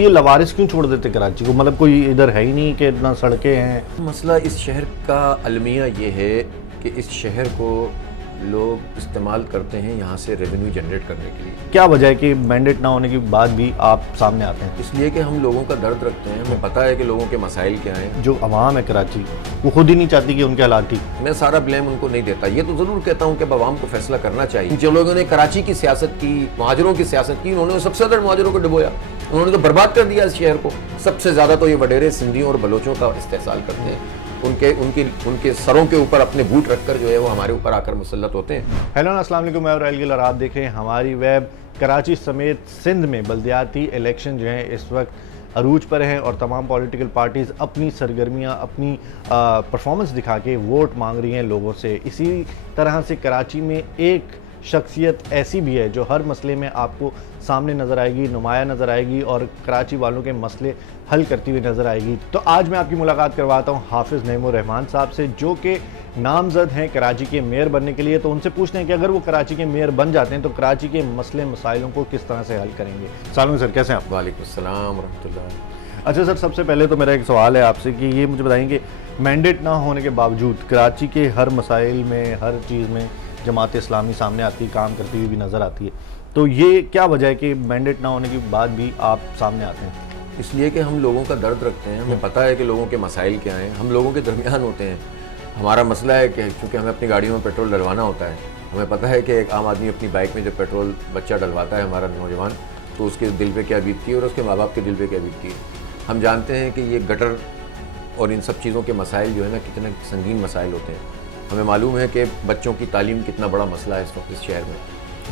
یہ لوارث کیوں چھوڑ دیتے کراچی کو؟ مطلب کوئی ادھر ہے ہی نہیں کہ اتنا سڑکیں ہیں؟ مسئلہ اس شہر کا المیہ یہ ہے کہ اس شہر کو لوگ استعمال کرتے ہیں یہاں سے ریونیو جنریٹ کرنے کے لیے۔ کیا وجہ ہے کہ مینڈیٹ نہ ہونے کے بعد بھی آپ سامنے آتے ہیں؟ اس لیے کہ ہم لوگوں کا درد رکھتے ہیں، ہمیں پتہ ہے کہ لوگوں کے مسائل کیا ہیں۔ جو عوام ہے کراچی وہ خود ہی نہیں چاہتی کہ ان کے حالات ٹھیک۔ میں سارا بلیم ان کو نہیں دیتا، یہ تو ضرور کہتا ہوں کہ عوام کو فیصلہ کرنا چاہیے۔ جو لوگوں نے کراچی کی سیاست کی، مہاجروں کی سیاست کی، انہوں نے سب سے زیادہ مہاجروں کو ڈبویا، انہوں نے تو برباد کر دیا اس شہر کو۔ سب سے زیادہ تو یہ وڈیرے سندھیوں اور بلوچوں کا استحصال کرتے ہیں، ان کے سروں کے اوپر اپنے بوٹ رکھ کر جو ہے وہ ہمارے اوپر آ کر مسلط ہوتے ہیں۔ ہیلو السلام علیکم، میں رائل گل اور آپ دیکھ رہے ہیں ہماری ویب۔ کراچی سمیت سندھ میں بلدیاتی الیکشن جو ہیں اس وقت عروج پر ہیں اور تمام پولیٹیکل پارٹیز اپنی سرگرمیاں، اپنی پرفارمنس دکھا کے ووٹ مانگ رہی ہیں لوگوں سے۔ اسی طرح سے کراچی میں ایک شخصیت ایسی بھی ہے جو ہر مسئلے میں آپ کو سامنے نظر آئے گی، نمایاں نظر آئے گی اور کراچی والوں کے مسئلے حل کرتی ہوئی نظر آئے گی۔ تو آج میں آپ کی ملاقات کرواتا ہوں حافظ نعیم الرحمان صاحب سے، جو کہ نامزد ہیں کراچی کے میئر بننے کے لیے۔ تو ان سے پوچھتے ہیں کہ اگر وہ کراچی کے میئر بن جاتے ہیں تو کراچی کے مسئلے مسائلوں کو کس طرح سے حل کریں گے۔ السلام علیکم سر، کیسے ہیں آپ؟ وعلیکم السلام ورحمۃ اللہ۔ اچھا سر، سب سے پہلے تو میرا ایک سوال ہے آپ سے کہ یہ مجھے بتائیں کہ مینڈیٹ نہ ہونے کے باوجود کراچی کے ہر مسائل میں، ہر چیز میں جماعت اسلامی سامنے آتی ہے، کام کرتی ہوئی بھی نظر آتی ہے، تو یہ کیا وجہ ہے کہ مینڈیٹ نہ ہونے کے بعد بھی آپ سامنے آتے ہیں؟ اس لیے کہ ہم لوگوں کا درد رکھتے ہیں، ہمیں پتہ ہے کہ لوگوں کے مسائل کیا ہیں، ہم لوگوں کے درمیان ہوتے ہیں۔ ہمارا مسئلہ ہے کہ چونکہ ہمیں اپنی گاڑیوں میں پیٹرول ڈلوانا ہوتا ہے، ہمیں پتہ ہے کہ ایک عام آدمی اپنی بائک میں جب پیٹرول بچہ ڈلواتا ہے ہمارا نوجوان، تو اس کے دل پہ کیا بیتتی ہے اور اس کے ماں باپ کے دل پہ کیا بیتتی ہے۔ ہم جانتے ہیں کہ یہ گٹر اور ان سب چیزوں کے مسائل جو ہے نا کتنے سنگین مسائل ہوتے ہیں۔ ہمیں معلوم ہے کہ بچوں کی تعلیم کتنا بڑا مسئلہ ہے اس وقت اس شہر میں۔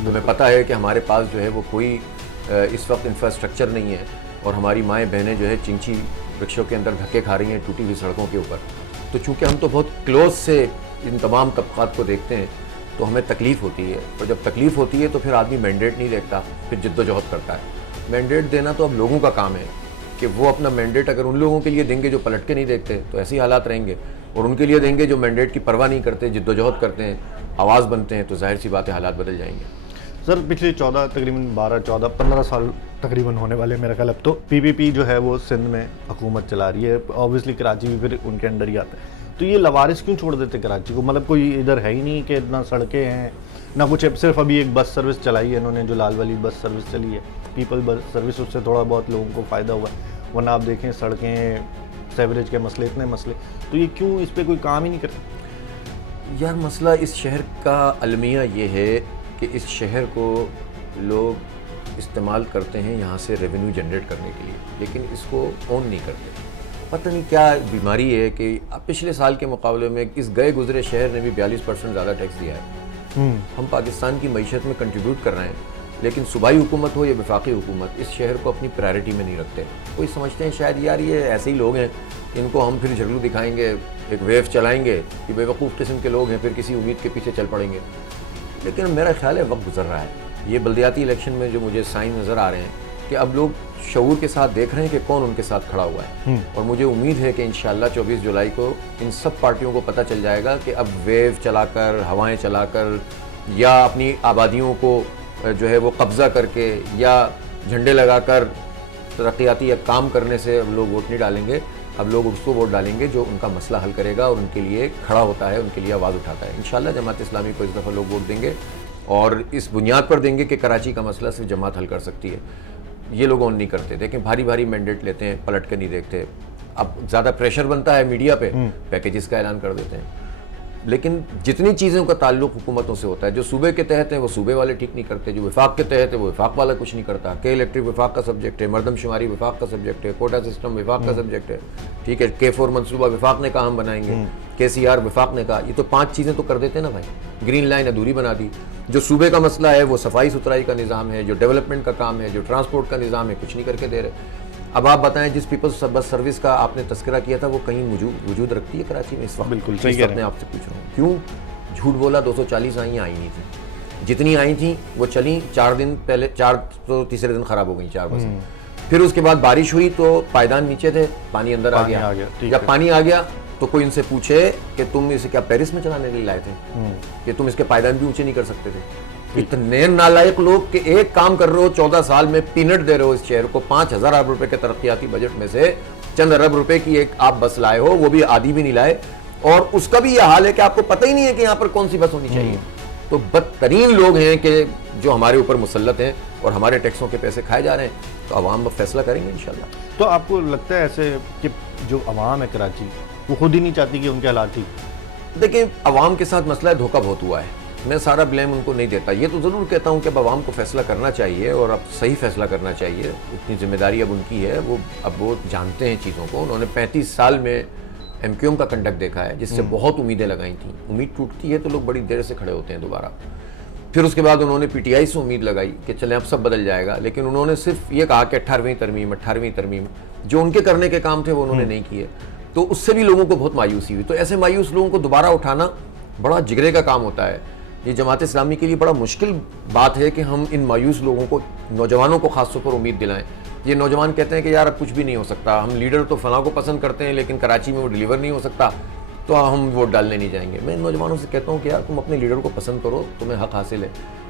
ہمیں پتہ ہے کہ ہمارے پاس جو ہے وہ کوئی اس وقت انفراسٹرکچر نہیں ہے اور ہماری مائیں بہنیں جو ہے چنچی رکشوں کے اندر دھکے کھا رہی ہیں ٹوٹی ہوئی سڑکوں کے اوپر۔ تو چونکہ ہم تو بہت کلوز سے ان تمام طبقات کو دیکھتے ہیں تو ہمیں تکلیف ہوتی ہے، اور جب تکلیف ہوتی ہے تو پھر آدمی مینڈیٹ نہیں دیکھتا، پھر جد و جہد کرتا ہے۔ مینڈیٹ دینا تو اب لوگوں کا کام ہے کہ وہ اپنا مینڈیٹ اگر ان لوگوں کے لیے دیں گے جو پلٹ کے نہیں دیکھتے تو ایسے ہی حالات رہیں گے، اور ان کے لیے دیں گے جو مینڈیٹ کی پرواہ نہیں کرتے، جد و جہد کرتے ہیں، آواز بنتے ہیں، تو ظاہر سی بات ہے حالات بدل جائیں گے۔ سر پچھلے 15 سال تقریباً ہونے والے میرا خیال اب تو پی پی پی جو ہے وہ سندھ میں حکومت چلا رہی ہے، اوبویسلی کراچی بھی پھر ان کے انڈر ہی آتا ہے، تو یہ لوارث کیوں چھوڑ دیتے کراچی کو؟ مطلب کوئی ادھر ہے ہی نہیں کہ اتنا سڑکیں ہیں نہ کچھ، صرف ابھی ایک بس سروس چلائی ہے انہوں نے، جو لال والی بس سروس چلی ہے، پیپل بس سروس، اس سے تھوڑا بہت لوگوں کو فائدہ ہوا ہے، ورنہ آپ دیکھیں سڑکیں، سیوریج کے مسئلے، اتنے مسئلے، تو یہ کیوں اس پہ کوئی کام ہی نہیں کرتے؟ یار مسئلہ اس شہر کا المیہ یہ ہے کہ اس شہر کو لوگ استعمال کرتے ہیں یہاں سے ریونیو جنریٹ کرنے کے لیے، لیکن اس کو اون نہیں کرتے۔ پتہ نہیں کیا بیماری ہے کہ پچھلے سال کے مقابلے میں اس گئے گزرے شہر نے بھی 42% زیادہ ٹیکس دیا ہے۔ ہم پاکستان کی معیشت میں کنٹریبیوٹ کر رہے ہیں، لیکن صوبائی حکومت ہو یا وفاقی حکومت اس شہر کو اپنی پرائرٹی میں نہیں رکھتے۔ کوئی سمجھتے ہیں شاید یار یہ ایسے ہی لوگ ہیں، ان کو ہم پھر جھگڑو دکھائیں گے، ایک ویو چلائیں گے کہ بے وقوف قسم کے لوگ ہیں، پھر کسی امید کے پیچھے چل پڑیں گے۔ لیکن میرا خیال ہے وقت گزر رہا ہے۔ یہ بلدیاتی الیکشن میں جو مجھے سائن نظر آ رہے ہیں کہ اب لوگ شعور کے ساتھ دیکھ رہے ہیں کہ کون ان کے ساتھ کھڑا ہوا ہے، اور مجھے امید ہے کہ انشاءاللہ 24 جولائی کو ان سب پارٹیوں کو پتہ چل جائے گا کہ اب ویو چلا کر، ہوائیں چلا کر، یا اپنی آبادیوں کو جو ہے وہ قبضہ کر کے یا جھنڈے لگا کر ترقیاتی یا کام کرنے سے اب لوگ ووٹ نہیں ڈالیں گے۔ اب لوگ اس کو ووٹ ڈالیں گے جو ان کا مسئلہ حل کرے گا اور ان کے لیے کھڑا ہوتا ہے، ان کے لیے آواز اٹھاتا ہے۔ انشاءاللہ جماعت اسلامی کو اس دفعہ لوگ ووٹ دیں گے اور اس بنیاد پر دیں گے کہ کراچی کا مسئلہ صرف جماعت حل کر سکتی ہے۔ یہ لوگ اون نہیں کرتے، دیکھیں بھاری بھاری مینڈیٹ لیتے ہیں، پلٹ کے نہیں دیکھتے۔ اب زیادہ پریشر بنتا ہے میڈیا پہ، پیکیجز کا اعلان کر دیتے ہیں، لیکن جتنی چیزوں کا تعلق حکومتوں سے ہوتا ہے، جو صوبے کے تحت ہیں وہ صوبے والے ٹھیک نہیں کرتے، جو وفاق کے تحت ہے وہ وفاق والا کچھ نہیں کرتا۔ کے الیکٹرک وفاق کا سبجیکٹ ہے، مردم شماری وفاق کا سبجیکٹ ہے، کوٹا سسٹم وفاق کا سبجیکٹ ہے، ٹھیک ہے، K4 منصوبہ وفاق نے کہا ہم بنائیں گے، KCR وفاق نے کہا، یہ تو 5 چیزیں تو کر دیتے نا بھائی۔ گرین لائن ادھوری بنا دی۔ جو صوبے کا مسئلہ ہے وہ صفائی ستھرائی کا نظام ہے، جو ڈیولپمنٹ کا کام ہے، جو ٹرانسپورٹ کا نظام ہے، کچھ نہیں کر کے دے رہے۔ اب آپ بتائیں جس پیپلز بس سروس کا آپ نے تذکرہ کیا تھا وہ کہیں وجود رکھتی ہے کراچی میں اس وقت؟ بالکل صحیح کہہ رہے ہیں۔ میں آپ سے پوچھ رہا ہوں کیوں جھوٹ بولا؟ 240 آئی نہیں تھیں، جتنی آئی تھیں وہ چلیں 4 دن پہلے، 4 تو تیسرے دن خراب ہو گئیں 4 بسیں، پھر اس کے بعد بارش ہوئی تو پائیدان نیچے تھے، پانی اندر آ گیا۔ جب پانی آ گیا تو کوئی ان سے پوچھے کہ تم اسے کیا پیرس میں چلانے کے لیے لائے تھے کہ تم اس کے پائیدان بھی اونچے نہیں کر سکتے تھے؟ اتنے نالائق لوگ کہ ایک کام کر رہے ہو 14 سال میں پینٹ دے رہے ہو اس شہر کو, 5,000 ارب روپے کے ترقیاتی بجٹ میں سے چند ارب روپے کی ایک آپ بس لائے ہو, وہ بھی آدھی بھی نہیں لائے, اور اس کا بھی یہ حال ہے کہ آپ کو پتہ ہی نہیں ہے کہ یہاں پر کون سی بس ہونی چاہیے. تو بدترین لوگ ہیں کہ جو ہمارے اوپر مسلط ہیں اور ہمارے ٹیکسوں کے پیسے کھائے جا رہے ہیں. تو عوام اب فیصلہ کریں گے انشاءاللہ. تو آپ کو لگتا ہے ایسے کہ جو عوام ہے کراچی وہ خود ہی نہیں چاہتی کہ ان کے حالات ٹھیک؟ دیکھیں, عوام کے ساتھ مسئلہ دھوکہ بہت ہوا ہے, میں سارا بلیم ان کو نہیں دیتا. یہ تو ضرور کہتا ہوں کہ اب عوام کو فیصلہ کرنا چاہیے اور اب صحیح فیصلہ کرنا چاہیے. اتنی ذمہ داری اب ان کی ہے, وہ جانتے ہیں چیزوں کو. انہوں نے 35 سال میں ایم کیو ایم کا کنڈکٹ دیکھا ہے جس سے بہت امیدیں لگائی تھیں. امید ٹوٹتی ہے تو لوگ بڑی دیر سے کھڑے ہوتے ہیں دوبارہ. پھر اس کے بعد انہوں نے پی ٹی آئی سے امید لگائی کہ چلیں اب سب بدل جائے گا, لیکن انہوں نے صرف یہ کہا کہ 18ویں ترمیم جو ان کے کرنے کے کام تھے وہ انہوں نے نہیں کیے. تو اس سے بھی لوگوں کو بہت مایوسی ہوئی. تو ایسے مایوس لوگوں کو دوبارہ اٹھانا بڑا جگرے کا کام ہوتا ہے. یہ جماعت اسلامی کے لیے بڑا مشکل بات ہے کہ ہم ان مایوس لوگوں کو, نوجوانوں کو خاص طور پر امید دلائیں. یہ نوجوان کہتے ہیں کہ یار اب کچھ بھی نہیں ہو سکتا, ہم لیڈر تو فلاں کو پسند کرتے ہیں لیکن کراچی میں وہ ڈیلیور نہیں ہو سکتا تو ہم ووٹ ڈالنے نہیں جائیں گے. میں ان نوجوانوں سے کہتا ہوں کہ یار تم اپنے لیڈر کو پسند کرو, تمہیں حق حاصل ہے,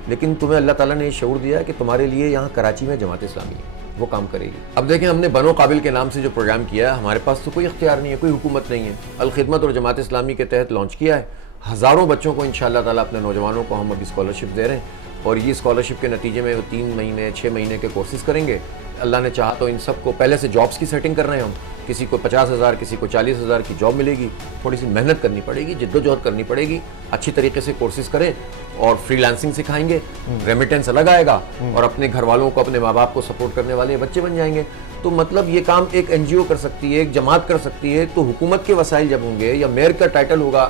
لیکن تمہیں اللہ تعالیٰ نے یہ شعور دیا ہے کہ تمہارے لیے یہاں کراچی میں جماعت اسلامی ہے, وہ کام کرے گی. اب دیکھیں, ہم نے بنو قابل کے نام سے جو پروگرام کیا ہے, ہمارے پاس تو کوئی اختیار نہیں ہے, کوئی حکومت نہیں ہے. الخدمت اور جماعت اسلامی کے تحت لانچ کیا ہے. ہزاروں بچوں کو انشاءاللہ تعالیٰ اپنے نوجوانوں کو ہم ابھی اسکالرشپ دے رہے ہیں, اور یہ اسکالرشپ کے نتیجے میں وہ 3 مہینے 6 مہینے کے کورسز کریں گے. اللہ نے چاہا تو ان سب کو پہلے سے جابس کی سیٹنگ کر رہے ہیں ہم. کسی کو 50,000 کسی کو 40,000 کی جاب ملے گی. تھوڑی سی محنت کرنی پڑے گی, جد و جہد کرنی پڑے گی, اچھی طریقے سے کورسز کریں اور فری لانسنگ سکھائیں گے, ریمیٹنس الگ آئے گا, اور اپنے گھر والوں کو, اپنے ماں باپ کو سپورٹ کرنے والے بچے بن جائیں گے. تو مطلب یہ کام ایک این جی او کر سکتی ہے, ایک جماعت کر سکتی ہے. تو حکومت کے وسائل جب ہوں گے یا میئر کا ٹائٹل ہوگا,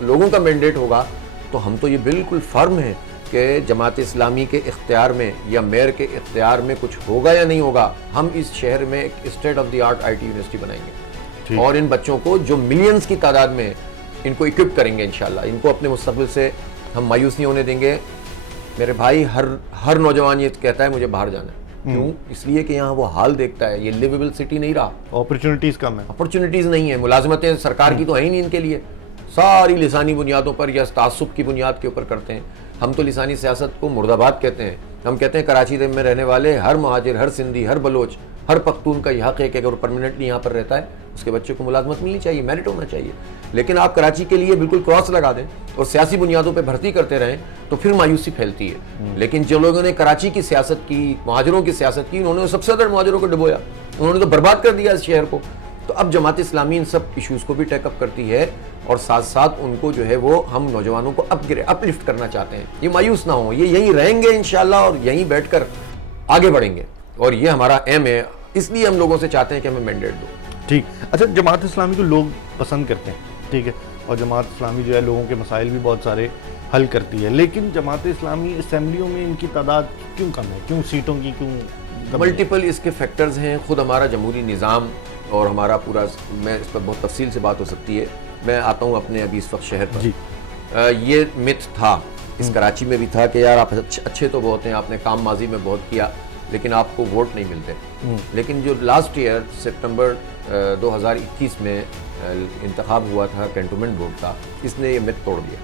لوگوں کا مینڈیٹ ہوگا, تو ہم تو یہ بالکل فرم ہیں کہ جماعت اسلامی کے اختیار میں یا میئر کے اختیار میں کچھ ہوگا یا نہیں ہوگا, ہم اس شہر میں ایک state of the art I T university بنائیں گے, اور ان بچوں کو جو ملینز کی تعداد میں ان کو اکوپ کریں گے انشاءاللہ. ان کو اپنے مستقبل سے ہم مایوس نہیں ہونے دیں گے. میرے بھائی, ہر نوجوان یہ کہتا ہے مجھے باہر جانا ہے. کیوں؟ اس لیے کہ یہاں وہ حال دیکھتا ہے, یہ لیویبل سٹی نہیں رہا, اپرچونٹیز کم ہے, اپرچونٹیز نہیں ہے, ملازمتیں سرکار کی تو ہیں ہی نہیں ان کے لیے, ساری لسانی بنیادوں پر یا تعصب کی بنیاد کے اوپر کرتے ہیں. ہم تو لسانی سیاست کو مرد آباد کہتے ہیں. ہم کہتے ہیں کراچی میں رہنے والے ہر مہاجر, ہر سندھی, ہر بلوچ, ہر پختون کا یہ حق ہے کہ اگر وہ پرماننٹلی یہاں پر رہتا ہے اس کے بچے کو ملازمت ملنی چاہیے, میرٹ ہونا چاہیے. لیکن آپ کراچی کے لیے بالکل کراس لگا دیں اور سیاسی بنیادوں پہ بھرتی کرتے رہیں تو پھر مایوسی پھیلتی ہے. لیکن جو لوگوں نے کراچی کی سیاست کی, مہاجروں کی سیاست کی, انہوں نے سب سے زیادہ مہاجروں کو ڈبویا, انہوں نے تو برباد کر دیا اس شہر کو. تو اب جماعت اسلامی ان سب ایشوز کو بھی ٹیک اپ کرتی ہے, اور ساتھ ساتھ ان کو جو ہے وہ ہم نوجوانوں کو اپ لفٹ کرنا چاہتے ہیں. یہ مایوس نہ ہوں, یہ یہیں رہیں گے انشاءاللہ اور یہیں بیٹھ کر آگے بڑھیں گے, اور یہ ہمارا ایم ہے. اس لیے ہم لوگوں سے چاہتے ہیں کہ ہمیں مینڈیٹ دو. ٹھیک. اچھا, جماعت اسلامی کو لوگ پسند کرتے ہیں, ٹھیک ہے, اور جماعت اسلامی جو ہے لوگوں کے مسائل بھی بہت سارے حل کرتی ہے, لیکن جماعت اسلامی اسمبلیوں میں ان کی تعداد کیوں کم ہے, کیوں سیٹوں کی کیوں؟ ملٹیپل اس کے فیکٹرز ہیں. خود ہمارا جمہوری نظام اور ہمارا پورا, میں اس پر بہت تفصیل سے بات ہو سکتی ہے. میں آتا ہوں اپنے ابھی اس وقت شہر پر. جی. یہ مت تھا, اس کراچی میں بھی تھا کہ یار آپ اچھے تو بہت ہیں, آپ نے کام ماضی میں بہت کیا, لیکن آپ کو ووٹ نہیں ملتے. لیکن جو لاسٹ ایئر سپٹمبر 2021 میں انتخاب ہوا تھا کینٹونمنٹ بورڈ کا, اس نے یہ مت توڑ دیا.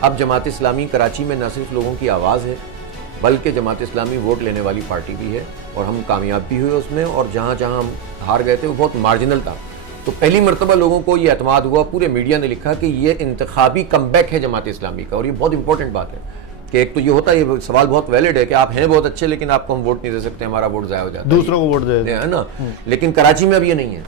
اب جماعت اسلامی کراچی میں نہ صرف لوگوں کی آواز ہے بلکہ جماعت اسلامی ووٹ لینے والی پارٹی بھی ہے, اور ہم کامیاب بھی ہوئے اس میں, اور جہاں جہاں ہم ہار گئے تھے وہ بہت مارجنل تھا. تو پہلی مرتبہ لوگوں کو یہ اعتماد ہوا, پورے میڈیا نے لکھا کہ یہ انتخابی کم بیک ہے جماعت اسلامی کا. اور یہ بہت امپورٹنٹ بات ہے کہ ایک تو یہ ہوتا ہے, یہ سوال بہت ویلڈ ہے کہ آپ ہیں بہت اچھے لیکن آپ کو ہم ووٹ نہیں دے سکتے, ہمارا ووٹ ضائع ہو جاتا ہے, دوسروں کو ووٹ دے ہے نا. لیکن کراچی میں اب یہ نہیں ہے.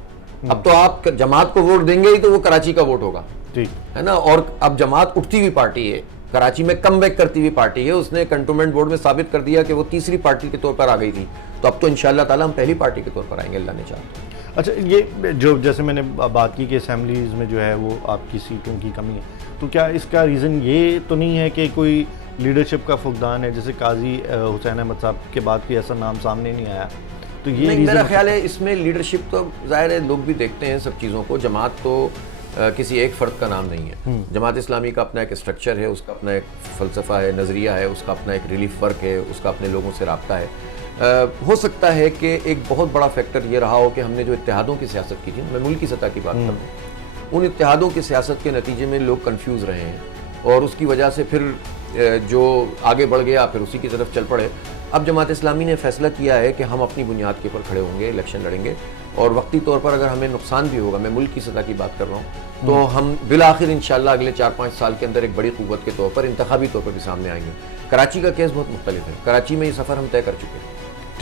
اب تو آپ جماعت کو ووٹ دیں گے ہی تو وہ کراچی کا ووٹ ہوگا, ہے نا. اور اب جماعت اٹھتی ہوئی پارٹی ہے, کراچی میں کم بیک کرتی ہوئی پارٹی ہے. اس نے کنٹونمنٹ بورڈ میں ثابت کر دیا کہ وہ تیسری پارٹی کے طور پر آ گئی تھی. تو اب تو انشاءاللہ تعالیٰ ہم پہلی پارٹی کے طور پر آئیں گے, اللہ نے چاہا. اچھا, یہ جو جیسے میں نے بات کی کہ اسمبلیز میں جو ہے وہ آپ کی سیٹوں کی کمی ہے, تو کیا اس کا ریزن یہ تو نہیں ہے کہ کوئی لیڈرشپ کا فقدان ہے, جیسے قاضی حسین احمد صاحب کے بعد کوئی ایسا نام سامنے نہیں آیا؟ تو یہ نہیں, میرا خیال ہے اس میں لیڈرشپ تو ظاہر ہے لوگ بھی دیکھتے ہیں سب چیزوں کو. جماعت تو کسی ایک فرد کا نام نہیں ہے. جماعت اسلامی کا اپنا ایک اسٹرکچر ہے, اس کا اپنا ایک فلسفہ ہے, نظریہ ہے, اس کا اپنا ایک ریلیف ورک ہے, اس کا اپنے لوگوں سے رابطہ ہے. ہو سکتا ہے کہ ایک بہت بڑا فیکٹر یہ رہا ہو کہ ہم نے جو اتحادوں کی سیاست کی تھی, میں ملکی سطح کی بات کر رہا ہوں, ان اتحادوں کی سیاست کے نتیجے میں لوگ کنفیوز رہے ہیں, اور اس کی وجہ سے پھر جو آگے بڑھ گیا پھر اسی کی طرف چل پڑے. اب جماعت اسلامی نے فیصلہ کیا ہے کہ ہم اپنی بنیاد کے اوپر کھڑے ہوں گے, الیکشن لڑیں گے, اور وقتی طور پر اگر ہمیں نقصان بھی ہوگا, میں ملک کی سطح کی بات کر رہا ہوں, تو ہم بالآخر انشاءاللہ اگلے 4-5 سال کے اندر ایک بڑی قوت کے طور پر انتخابی طور پر بھی سامنے آئیں گے. کراچی کا کیس بہت مختلف ہے. کراچی میں یہ سفر ہم طے کر چکے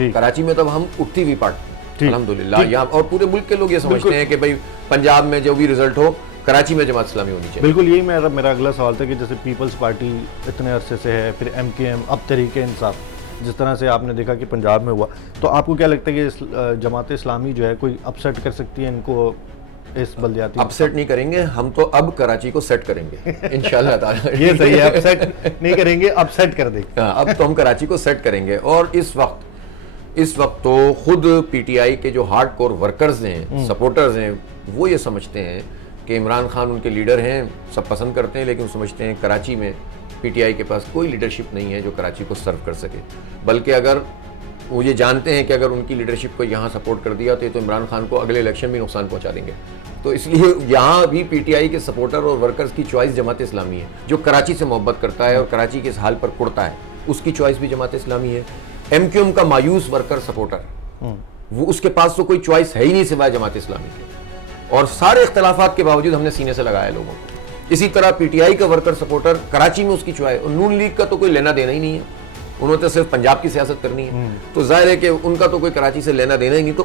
ہیں. کراچی میں تو ہم اٹھتی ہوئی پارٹی الحمدللہ یہاں, اور پورے ملک کے لوگ یہ سمجھتے ہیں کہ بھائی پنجاب میں جو بھی رزلٹ ہو کراچی میں جماعت اسلامی ہونی چاہیے. بالکل, یہی میرا اگلا سوال تھا کہ جیسے پیپلز پارٹی اتنے عرصے سے ہے, پھر ایم کیو ایم, اب تحریک انصاف, جس طرح سے آپ نے دیکھا کہ پنجاب میں ہوا, تو آپ کو کیا لگتا ہے کہ جماعت اسلامی جو ہے کوئی اپسیٹ کر سکتی ہے ان کو اس بلدیاتی؟ اپسیٹ نہیں کریں گے ہم, تو اب کراچی کو سیٹ کریں گے انشاءاللہ تعالی. یہ صحیح ہے, اپسیٹ نہیں کریں گے, اپسیٹ کر دیں گے. اب تو ہم کراچی کو سیٹ کریں گے. اور اس وقت تو خود پی ٹی آئی کے جو ہارڈ کور ورکرز ہیں, سپورٹرز ہیں, وہ یہ سمجھتے ہیں کہ عمران خان ان کے لیڈر ہیں, سب پسند کرتے ہیں, لیکن سمجھتے ہیں کراچی میں پی ٹی آئی کے پاس کوئی لیڈرشپ نہیں ہے جو کراچی کو سرو کر سکے. بلکہ اگر وہ یہ جانتے ہیں کہ اگر ان کی لیڈرشپ کو یہاں سپورٹ کر دیا تو یہ تو عمران خان کو اگلے الیکشن میں نقصان پہنچا دیں گے. تو اس لیے یہاں بھی پی ٹی آئی کے سپورٹر اور ورکرز کی چوائس جماعت اسلامی ہے. جو کراچی سے محبت کرتا ہے اور کراچی کے اس حال پر کڑتا ہے, اس کی چوائس بھی جماعت اسلامی ہے. ایم کیو ایم کا مایوس ورکر سپورٹر, وہ اس کے پاس تو کوئی چوائس ہے ہی نہیں سوائے جماعت اسلامی کے, اور سارے اختلافات کے باوجود ہم نے سینے سے لگایا لوگوں کو. اسی طرح پی ٹی آئی کا ورکر سپورٹر کراچی میں اس کی چوائس, اور نون لیگ کا تو کوئی لینا دینا ہی نہیں ہے, انہوں نے تو صرف پنجاب کی سیاست کرنی ہے. تو ظاہر ہے کہ ان کا تو کوئی کراچی سے لینا دینا ہی نہیں. تو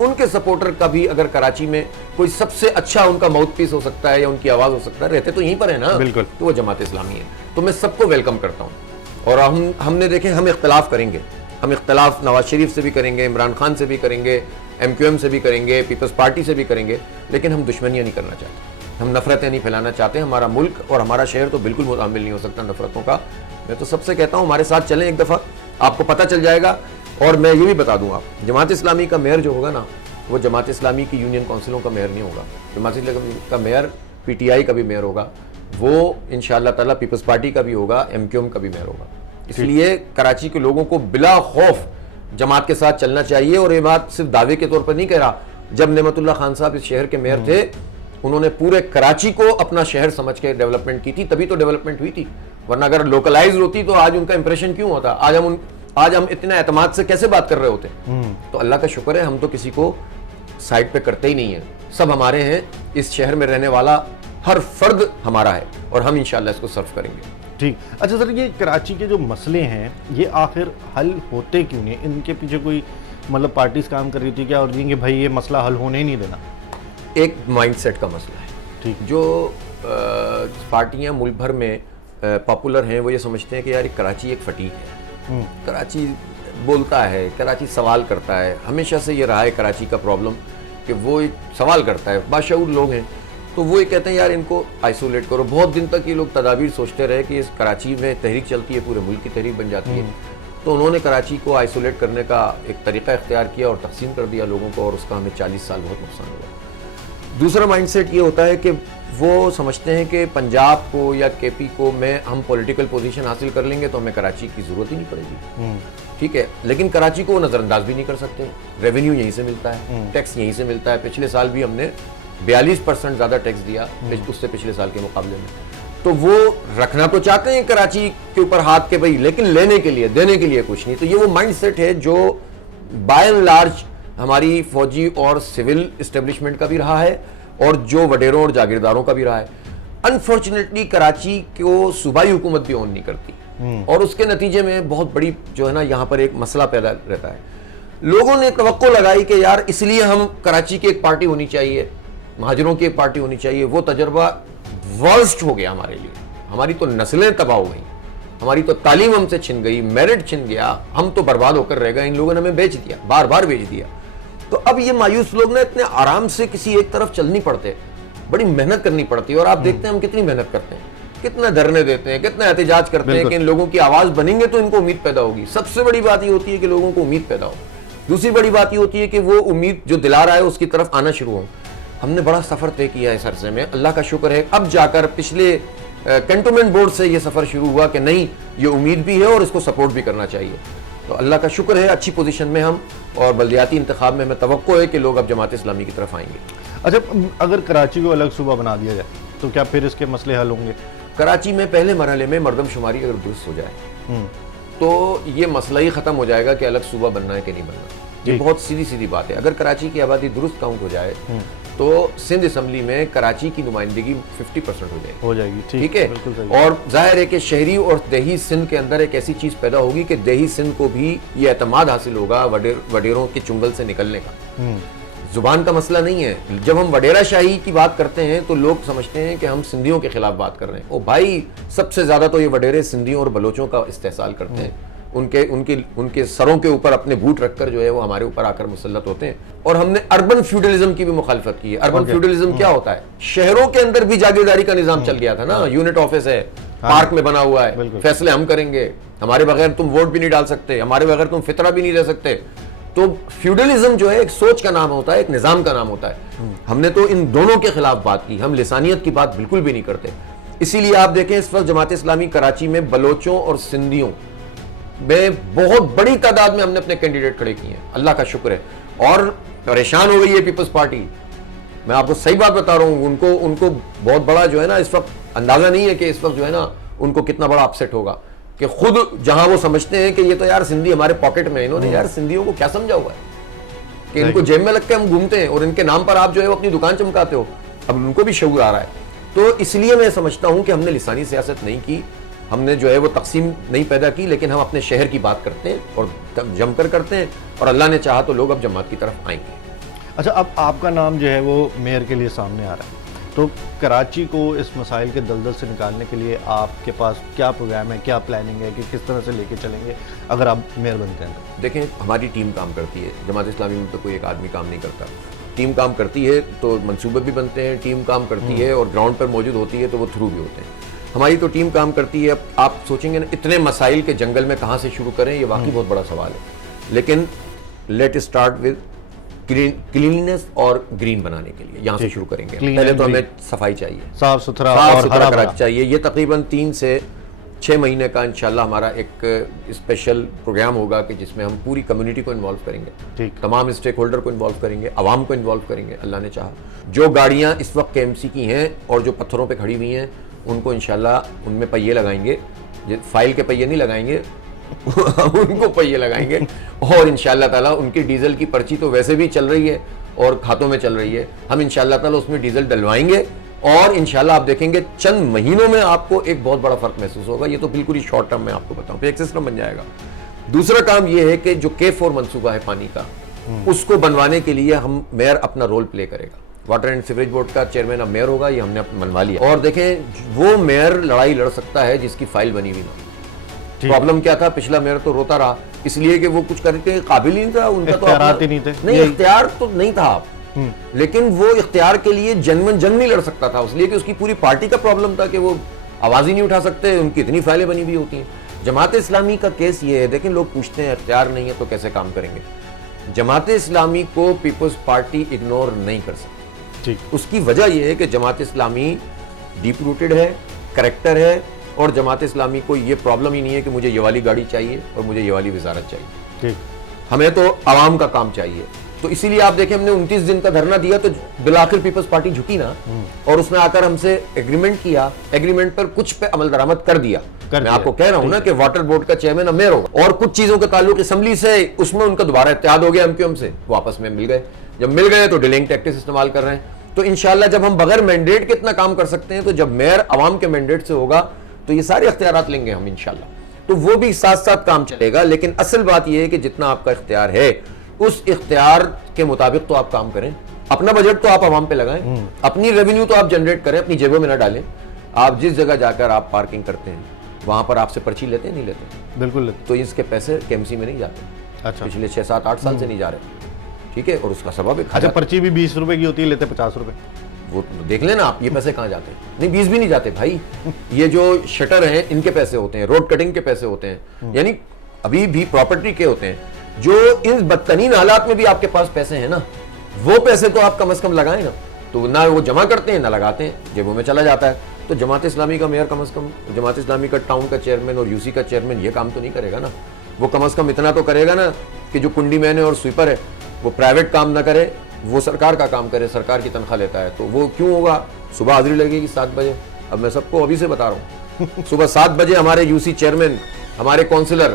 ان کے سپورٹر کا بھی اگر کراچی میں کوئی سب سے اچھا ان کا ماؤتھ پیس ہو سکتا ہے یا ان کی آواز ہو سکتا ہے, رہتے تو یہیں پر ہے نا, بالکل, تو وہ جماعت اسلامی ہے. تو میں سب کو ویلکم کرتا ہوں. اور ہم نے دیکھیں, ہم اختلاف کریں گے, ہم اختلاف نواز شریف سے بھی کریں گے, عمران خان سے بھی کریں گے, ایم کیو ایم سے بھی کریں گے, پیپلز پارٹی سے بھی کریں گے, لیکن ہم دشمنیاں نہیں کرنا چاہتے, ہم نفرتیں نہیں پھیلانا چاہتے. ہمارا ملک اور ہمارا شہر تو بالکل متحمل نہیں ہو سکتا نفرتوں کا. میں تو سب سے کہتا ہوں ہمارے ساتھ چلیں ایک دفعہ, آپ کو پتہ چل جائے گا. اور میں یہ بھی بتا دوں, آپ جماعت اسلامی کا میئر جو ہوگا نا, وہ جماعت اسلامی کی یونین کونسلوں کا میئر نہیں ہوگا. جماعت اسلامی کا میئر پی ٹی آئی کا بھی میئر ہوگا, وہ انشاءاللہ تعالیٰ پیپلز پارٹی کا بھی ہوگا, ایم کیو ایم کا بھی میئر ہوگا. اس لیے کراچی کے لوگوں کو بلا خوف جماعت کے ساتھ چلنا چاہیے. اور یہ بات صرف دعوے کے طور پر نہیں کہہ رہا, جب نعمت اللہ خان صاحب اس شہر کے میئر تھے, انہوں نے پورے کراچی کو اپنا شہر سمجھ کے ڈیولپمنٹ کی تھی, تبھی تو ڈیولپمنٹ ہوئی تھی. ورنہ اگر لوکلائز ہوتی تو آج ان کا امپریشن کیوں ہوتا, آج ہم اتنا اعتماد سے کیسے بات کر رہے ہوتے. تو اللہ کا شکر ہے, ہم تو کسی کو سائڈ پہ کرتے ہی نہیں ہیں, سب ہمارے ہیں. اس شہر میں رہنے والا ہر فرد ہمارا ہے, اور ہم انشاءاللہ اس کو سرو کریں گے. ٹھیک. اچھا سر, یہ کراچی کے جو مسئلے ہیں یہ آخر حل ہوتے کیوں نہیں؟ ان کے پیچھے کوئی مطلب پارٹیز کام کر رہی تھی کیا, اور کہ بھائی یہ مسئلہ حل ہونے ہی نہیں دینا؟ ایک مائنڈ سیٹ کا مسئلہ ہے. ٹھیک. جو پارٹیاں ملک بھر میں پاپولر ہیں, وہ یہ سمجھتے ہیں کہ یار کراچی ایک فٹیک ہے, کراچی بولتا ہے, کراچی سوال کرتا ہے. ہمیشہ سے یہ رہا ہے کراچی کا پرابلم کہ وہ ایک سوال کرتا ہے. باشعور لوگ ہیں تو وہ یہ کہتے ہیں یار ان کو آئسولیٹ کرو. بہت دن تک یہ لوگ تدابیر سوچتے رہے کہ اس کراچی میں تحریک چلتی ہے, پورے ملک کی تحریک بن جاتی ہے. تو انہوں نے کراچی کو آئسولیٹ کرنے کا ایک طریقہ اختیار کیا اور تقسیم کر دیا لوگوں کو, اور اس کا ہمیں 40 سال بہت نقصان ہوا. دوسرا مائنڈ سیٹ یہ ہوتا ہے کہ وہ سمجھتے ہیں کہ پنجاب کو یا کے پی کو میں ہم پولیٹیکل پوزیشن حاصل کر لیں گے تو ہمیں کراچی کی ضرورت ہی نہیں پڑے گی. ٹھیک ہے, لیکن کراچی کو وہ نظر انداز بھی نہیں کر سکتے. ریونیو یہیں سے ملتا ہے, ٹیکس یہیں سے ملتا ہے. پچھلے سال بھی ہم نے 42% زیادہ ٹیکس دیا اس سے پچھلے سال کے مقابلے میں. تو وہ رکھنا تو چاہتے ہیں کراچی کے اوپر ہاتھ کے بھائی, لیکن لینے کے لیے, دینے کے لیے کچھ نہیں. تو یہ وہ مائنڈ سیٹ ہے جو بائی اینڈ لارج ہماری فوجی اور سول اسٹیبلشمنٹ کا بھی رہا ہے, اور جو وڈیروں اور جاگیرداروں کا بھی رہا ہے. انفارچونیٹلی کراچی کو صوبائی حکومت بھی اون نہیں کرتی, اور اس کے نتیجے میں بہت بڑی جو ہے نا یہاں پر ایک مسئلہ پیدا رہتا ہے. لوگوں نے توقع لگائی کہ یار اس لیے ہم کراچی کی ایک پارٹی ہونی چاہیے, مہاجروں کی ایک پارٹی ہونی چاہیے. وہ تجربہ ورسٹ ہو گیا ہمارے لیے. ہماری تو نسلیں تباہ ہو گئیں, ہماری تو تعلیم ہم سے چھن گئی, میرٹ چھن گیا, ہم تو برباد ہو کر رہ گئے. ان لوگوں نے ہمیں بیچ دیا, بار بار بیچ دیا. تو اب یہ مایوس لوگ نا اتنے آرام سے کسی ایک طرف چل نہیں پڑتے, بڑی محنت کرنی پڑتی ہے. اور آپ دیکھتے ہیں ہم کتنی محنت کرتے ہیں, کتنا دھرنے دیتے ہیں, کتنا احتجاج کرتے ہیں کہ ان لوگوں کی آواز بنیں گے تو ان کو امید پیدا ہوگی. سب سے بڑی بات یہ ہوتی ہے کہ لوگوں کو امید پیدا ہو. دوسری بڑی بات یہ ہوتی ہے کہ وہ امید جو دلا رہا ہے اس کی طرف آنا شروع ہو. ہم نے بڑا سفر طے کیا ہے اس عرصے میں, اللہ کا شکر ہے. اب جا کر پچھلے کنٹونمنٹ بورڈ سے یہ سفر شروع ہوا کہ نہیں, یہ امید بھی ہے اور اس کو سپورٹ بھی کرنا چاہیے. تو اللہ کا شکر ہے اچھی پوزیشن میں ہم, اور بلدیاتی انتخاب میں ہمیں توقع ہے کہ لوگ اب جماعت اسلامی کی طرف آئیں گے. اچھا, اگر کراچی کو الگ صوبہ بنا دیا جائے تو کیا پھر اس کے مسئلے حل ہوں گے؟ کراچی میں پہلے مرحلے میں مردم شماری اگر درست ہو جائے تو یہ مسئلہ ہی ختم ہو جائے گا کہ الگ صوبہ بننا ہے کہ نہیں بننا. یہ بہت سیدھی سیدھی بات ہے. اگر کراچی کی آبادی درست کاؤنٹ ہو جائے تو سندھ اسمبلی میں کراچی کی نمائندگی 50% ہو جائے گی. ٹھیک ہے. اور ظاہر ہے کہ شہری اور دیہی سندھ کے اندر ایک ایسی چیز پیدا ہوگی کہ دیہی سندھ کو بھی یہ اعتماد حاصل ہوگا وڈیروں کے چنگل سے نکلنے کا. زبان کا مسئلہ نہیں ہے. جب ہم وڈیرہ شاہی کی بات کرتے ہیں تو لوگ سمجھتے ہیں کہ ہم سندھیوں کے خلاف بات کر رہے ہیں. او بھائی, سب سے زیادہ تو یہ وڈیرے سندھیوں اور بلوچوں کا استحصال کرتے ہیں. ان کے سروں کے اوپر اپنے بوٹ رکھ کر جو ہے وہ ہمارے اوپر آ کر مسلط ہوتے ہیں. اور ہم نے اربن فیوڈلزم کی بھی مخالفت کی ہے. اربن فیوڈلزم کیا ہوتا ہے؟ شہروں کے اندر بھی جاگیرداری کا نظام چل گیا تھا نا. یونٹ آفس ہے, پارک میں بنا ہوا ہے, فیصلے ہم کریں گے, ہمارے بغیر تم ووٹ بھی نہیں ڈال سکتے, ہمارے بغیر تم فطرہ بھی نہیں دے سکتے. تو فیوڈلزم جو ہے ایک سوچ کا نام ہوتا ہے, ایک نظام کا نام ہوتا ہے. ہم نے تو ان دونوں کے خلاف بات کی, ہم لسانیت کی بات بالکل بھی نہیں کرتے. اسی لیے آپ دیکھیں اس وقت جماعت اسلامی کراچی میں بلوچوں اور سندھیوں میں بہت بڑی تعداد میں ہم نے اپنے کینڈیڈیٹ کھڑے کیے ہیں, اللہ کا شکر ہے. اور پریشان ہو گئی ہے پیپلز پارٹی. میں آپ کو صحیح بات بتا رہا ہوں, ان کو بہت بڑا جو ہے نا اس وقت اندازہ نہیں ہے کہ اس وقت جو ہے نا ان کو کتنا بڑا اپسیٹ ہوگا کہ خود جہاں وہ سمجھتے ہیں کہ یہ تو یار سندھی ہمارے پاکٹ میں, انہوں نے یار سندھیوں کو کیا سمجھا ہوا ہے کہ ان کو جیب میں لگ کے ہم گھومتے ہیں اور ان کے نام پر آپ جو ہے وہ اپنی دکان چمکاتے ہو. اب ان کو بھی شعور آ رہا ہے. تو اس لیے میں سمجھتا ہوں کہ ہم نے لسانی سیاست نہیں کی, ہم نے جو ہے وہ تقسیم نہیں پیدا کی, لیکن ہم اپنے شہر کی بات کرتے ہیں اور جم کر کرتے ہیں, اور اللہ نے چاہا تو لوگ اب جماعت کی طرف آئیں گے. اچھا, اب آپ کا نام جو ہے وہ میئر کے لیے سامنے آ رہا ہے, تو کراچی کو اس مسائل کے دلدل سے نکالنے کے لیے آپ کے پاس کیا پروگرام ہے, کیا پلاننگ ہے کہ کس طرح سے لے کے چلیں گے اگر آپ میئر بنتے ہیں؟ دیکھیں, ہماری ٹیم کام کرتی ہے. جماعت اسلامی میں تو کوئی ایک آدمی کام نہیں کرتا. ٹیم کام کرتی ہے تو منصوبے بھی بنتے ہیں, ٹیم کام کرتی ہے اور گراؤنڈ پر موجود ہوتی ہے تو وہ تھرو بھی ہوتے ہیں. ہماری تو ٹیم کام کرتی ہے. اب آپ سوچیں گے نا اتنے مسائل کے جنگل میں کہاں سے شروع کریں, یہ واقعی بہت بڑا سوال ہے. لیکن لیٹ اسٹارٹ ود کلیننس اور گرین بنانے کے لیے یہاں سے شروع کریں گے. پہلے تو ہمیں صفائی چاہیے, صاف ستھرا کراچی چاہیے. یہ تقریباً 3 سے 6 مہینے کا انشاءاللہ ہمارا ایک اسپیشل پروگرام ہوگا کہ جس میں ہم پوری کمیونٹی کو انوالو کریں گے, تمام اسٹیک ہولڈر کو انوالو کریں گے, عوام کو انوالو کریں گے. اللہ نے چاہا جو گاڑیاں اس وقت KMC کی ہیں اور جو پتھروں پہ کھڑی ہوئی ہیں ان کو انشاءاللہ ان میں پہیے لگائیں گے. فائل کے پہیے نہیں لگائیں گے, ان کو پہیے لگائیں گے. اور انشاءاللہ تعالیٰ ان کی ڈیزل کی پرچی تو ویسے بھی چل رہی ہے اور کھاتوں میں چل رہی ہے, ہم انشاءاللہ تعالیٰ اس میں ڈیزل ڈلوائیں گے. اور انشاءاللہ آپ دیکھیں گے چند مہینوں میں آپ کو ایک بہت بڑا فرق محسوس ہوگا. یہ تو بالکل ہی شارٹ ٹرم میں آپ کو بتاؤں, پھر ایک سسٹم بن جائے گا. دوسرا کام یہ ہے کہ جو K4 منصوبہ ہے پانی کا, اس کو بنوانے کے لیے ہم میئر اپنا رول پلے کرے گا. واٹر اینڈ سیوریج بورڈ کا چیئرمین اب میئر ہوگا, یہ ہم نے بنوا لیا. اور دیکھیں وہ میئر لڑائی لڑ سکتا ہے جس کی فائل بنی ہوئی نہ. پرابلم کیا تھا, پچھلا میئر تو روتا رہا اس لیے کہ وہ کچھ کرنے کے قابل ہی نہیں تھا, ان کا تو اختیارات ہی نہیں تھے. نہیں, اختیار تو نہیں تھا آپ, لیکن وہ اختیار کے لیے جنگ نہیں لڑ سکتا تھا, اس لیے کہ اس کی پوری پارٹی کا پرابلم تھا کہ وہ آواز ہی نہیں اٹھا سکتے, ان کی اتنی فائلیں بنی ہوئی ہوتی ہیں. جماعت اسلامی کا کیس یہ ہے, دیکھیں لوگ پوچھتے ہیں اختیار نہیں ہے تو کیسے کام کریں گے. جماعت اسلامی کو پیپلز پارٹی اگنور نہیں کر سکتی. اس کی وجہ یہ ہے کہ جماعت اسلامی ڈیپ روٹڈ ہے, کریکٹر ہے, اور جماعت اسلامی کو یہ پرابلم ہی نہیں ہے کہ مجھے یہ والی گاڑی چاہیے اور مجھے یہ والی وزارت چاہیے. ہمیں تو عوام کا کام چاہیے. تو اسی لیے آپ دیکھیں ہم نے 29 دن کا دھرنا دیا تو بالآخر پیپلز پارٹی جھکی نا, اور اس نے آ کر ہم سے ایگریمنٹ کیا, ایگریمنٹ پر کچھ پہ عمل درآمد کر دیا. میں آپ کو کہہ رہا ہوں نا کہ واٹر بورڈ کا چیئرمین اب میئر ہوگا, اور کچھ چیزوں کے تعلق اسمبلی سے اس میں ان کا دوبارہ اتحاد ہو گیا, ہم سے واپس میں مل گئے. جب مل گئے تو ڈیلنگ ٹیکٹکس استعمال کر رہے ہیں. تو انشاءاللہ جب ہم بغیر مینڈیٹ کے اتنا کام کر سکتے ہیں تو جب میئر عوام کے مینڈیٹ سے ہوگا تو یہ سارے اختیارات لیں گے ہم انشاءاللہ. تو وہ بھی ساتھ ساتھ کام چلے گا. لیکن اصل بات یہ ہے کہ جتنا آپ کا اختیار ہے اس اختیار کے مطابق تو آپ کام کریں. اپنا بجٹ تو آپ عوام پہ لگائیں, اپنی ریونیو تو آپ جنریٹ کریں, اپنی جیبوں میں نہ ڈالیں. آپ جس جگہ جا کر آپ پارکنگ کرتے ہیں وہاں پر آپ سے پرچی لیتے ہیں, نہیں لیتے؟ بالکل. تو اس کے پیسے KMC میں نہیں جاتے. اچھا, پچھلے 6 7 8 سال سے نہیں جا رہے. ٹھیک ہے, اور اس کا سبب ہے. اچھا, پرچی بھی 20 روپے کی ہوتی ہے, لیتے 50 روپے. وہ دیکھ لینا آپ, یہ پیسے کہاں جاتے ہیں. نہیں, 20 بھی نہیں جاتے بھائی. یہ جو شٹر ہیں ان کے پیسے ہوتے ہیں, روڈ کٹنگ کے پیسے ہوتے ہیں, یعنی ابھی بھی پراپرٹی کے ہوتے ہیں. جو ان بدترین حالات میں بھی آپ کے پاس پیسے ہیں نا, وہ پیسے تو آپ کم از کم لگائیں نا. تو نہ وہ جمع کرتے ہیں نہ لگاتے ہیں, جیبوں میں چلا جاتا ہے. تو جماعت اسلامی کا میئر کم از کم, جماعت اسلامی کا ٹاؤن کا چیئرمین اور UC کا چیئرمین یہ کام تو نہیں کرے گا نا. وہ کم از کم اتنا تو کرے گا نا کہ جو کنڈی مین ہے اور سویپر ہے وہ پرائیویٹ کام نہ کرے, وہ سرکار کا کام کرے, سرکار کی تنخواہ لیتا ہے. تو وہ کیوں ہوگا؟ صبح حاضری لگے گی 7 بجے, اب میں سب کو ابھی سے بتا رہا ہوں صبح 7 بجے ہمارے یو سی چیئرمین ہمارے کونسلر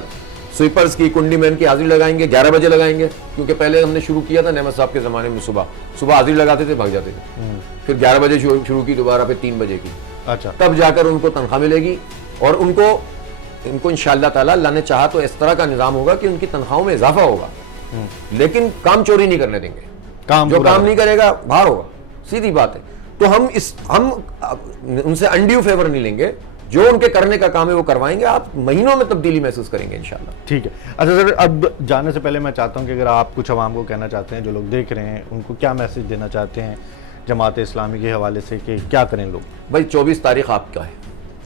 سویپرز کی کنڈی مین کی حاضری لگائیں گے, 11 بجے لگائیں گے, کیونکہ پہلے ہم نے شروع کیا تھا نعمت صاحب کے زمانے میں صبح حاضری لگاتے تھے, بھاگ جاتے تھے, پھر 11 بجے شروع کی, دوبارہ پھر 3 بجے کی, اچھا تب جا کر ان کو تنخواہ ملے گی. اور ان کو انشاءاللہ تعالیٰ اللہ نے چاہا تو اس طرح کا نظام ہوگا کہ ان کی تنخواہوں میں اضافہ ہوگا, لیکن کام چوری نہیں کرنے دیں گے. جو کام نہیں کرے گا باہر ہوگا, سیدھی بات ہے. تو ہم ان سے انڈیو فیور نہیں لیں گے, جو ان کے کرنے کا کام ہے وہ کروائیں گے. آپ مہینوں میں تبدیلی محسوس کریں گے انشاءاللہ. ٹھیک ہے. اچھا سر, اب جانے سے پہلے میں چاہتا ہوں کہ اگر آپ کچھ عوام کو کہنا چاہتے ہیں, جو لوگ دیکھ رہے ہیں, ان کو کیا میسج دینا چاہتے ہیں جماعت اسلامی کے حوالے سے کہ کیا کریں لوگ؟ بھائی 24 تاریخ آپ کا ہے,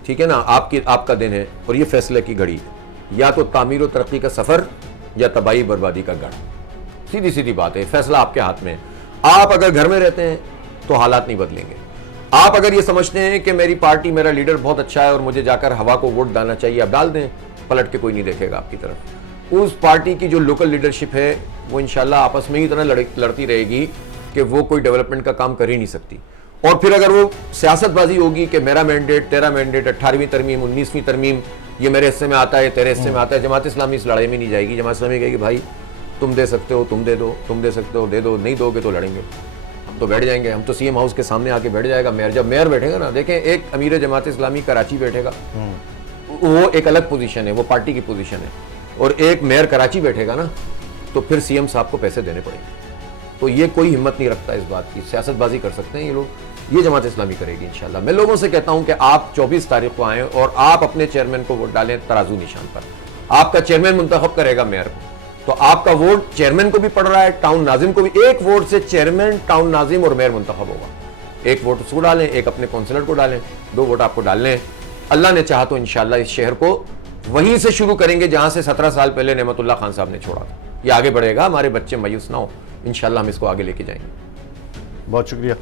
ٹھیک ہے نا, آپ کا دن ہے, اور یہ فیصلے کی گھڑی ہے. یا تو تعمیر و ترقی کا سفر یا تباہی بربادی کا گڑھ. سیدھی بات ہے, فیصلہ آپ کے ہاتھ میں ہے. آپ اگر گھر میں رہتے ہیں تو حالات نہیں بدلیں گے. آپ اگر یہ سمجھتے ہیں کہ میری پارٹی, میرا لیڈر بہت اچھا ہے اور مجھے جا کر ہوا کو ووٹ ڈالنا چاہیے, آپ ڈال دیں, پلٹ کے کوئی نہیں دیکھے گا آپ کی طرف. اس پارٹی کی جو لوکل لیڈرشپ ہے وہ انشاءاللہ آپس میں ہی اتنا لڑتی رہے گی کہ وہ کوئی ڈیولپمنٹ کا کام کر ہی نہیں سکتی. اور پھر اگر وہ سیاست بازی ہوگی کہ میرا مینڈیٹ, تیرا مینڈیٹ, 18ویں ترمیم, 19ویں ترمیم, یہ میرے حصے میں آتا ہے, تیرے حصے میں آتا ہے, جماعت اسلامی اس لڑائی میں نہیں جائے گی. جماعت اسلامی کہے گی بھائی تم دے سکتے ہو تم دے دو, تم دے سکتے ہو دے دو, نہیں دو گے تو لڑیں گے. ہم تو بیٹھ جائیں گے, ہم تو سی ایم ہاؤس کے سامنے آ کے بیٹھ جائے گا میئر. جب میئر بیٹھے گا نا, دیکھیں ایک امیر جماعت اسلامی کراچی بیٹھے گا, وہ ایک الگ پوزیشن ہے, وہ پارٹی کی پوزیشن ہے, اور ایک میئر کراچی بیٹھے گا نا, تو پھر سی ایم صاحب کو پیسے دینے پڑیں گے. تو یہ کوئی ہمت نہیں رکھتا اس بات کی, سیاست بازی کر سکتے ہیں یہ لوگ. یہ جماعت اسلامی کرے گی انشاءاللہ. میں لوگوں سے کہتا ہوں کہ آپ 24 تاریخ کو آئیں اور آپ اپنے چیئرمین کو ووٹ ڈالیں ترازو نشان پر. آپ کا چیئرمین منتخب کرے گا میئر کو, تو آپ کا ووٹ چیئرمین کو بھی پڑ رہا ہے, ٹاؤن ناظم کو بھی. ایک ووٹ سے چیئرمین, ٹاؤن ناظم اور میئر منتخب ہوگا. ایک ووٹ اس کو ڈالیں, ایک اپنے کونسلر کو ڈالیں, 2 ووٹ آپ کو ڈالنے. اللہ نے چاہا تو انشاءاللہ اس شہر کو وہیں سے شروع کریں گے جہاں سے 17 سال پہلے نعمت اللہ خان صاحب نے چھوڑا تھا. یہ آگے بڑھے گا, ہمارے بچے مایوس نہ ہو, انشاءاللہ ہم اس کو آگے لے کے جائیں گے. بہت شکریہ.